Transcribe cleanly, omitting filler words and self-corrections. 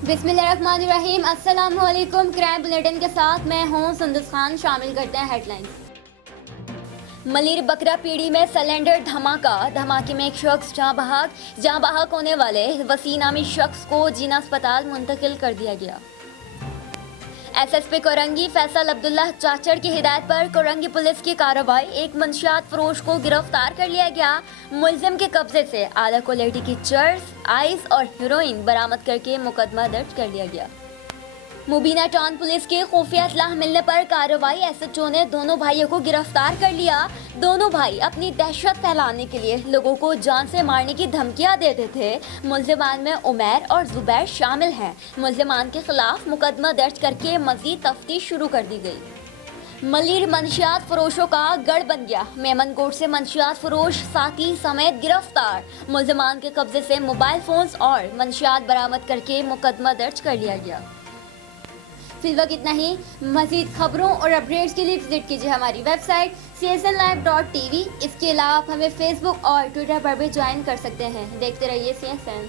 बिस्मिल्लाहिर्रहमानिर्रहीम। अस्सलामु अलैकुम। क्राइम बुलेटिन के साथ मैं हूं सुंदस खान। शामिल करते हैं हेडलाइंस। मलिर बकरा पीड़ी में सिलेंडर धमाका। धमाके में एक शख्स जहां बहक होने वाले वसी नामी शख्स को जिना अस्पताल मुंतकिल कर दिया गया। एसएसपी कोरंगी फैसल अब्दुल्ला चाचड़ की हिदायत पर कोरंगी पुलिस की कार्रवाई। एक मंशियात फरोश को गिरफ्तार कर लिया गया। मुलजिम के कब्जे से आला क्वालिटी की चर्स, आइस और हेरोइन बरामद करके मुकदमा दर्ज कर लिया गया। मुबीना टाउन पुलिस के खुफिया इत्तलाह मिलने पर कार्रवाई। एसएचओ ने दोनों भाइयों को गिरफ्तार कर लिया। दोनों भाई अपनी दहशत फैलाने के लिए लोगों को जान से मारने की धमकियां देते थे। मुलजिमान में उमैर और जुबैर शामिल हैं। मुलजिमान के खिलाफ मुकदमा दर्ज करके मजीद तफ्तीश शुरू कर दी गई। मलिर मंशियात फरोशों का गढ़ बन गया। मेमनकोट से मंशियात फरोश साथी समेत गिरफ्तार। मुलजिमान के कब्जे से मोबाइल फोन्स और मंशियात बरामद करके मुकदमा दर्ज कर लिया गया। फिलहाल इतना ही। मज़ीद खबरों और अपडेट्स के लिए विजिट कीजिए हमारी वेबसाइट csnlive.tv। इसके अलावा आप हमें फेसबुक और ट्विटर पर भी ज्वाइन कर सकते हैं। देखते रहिए CSN।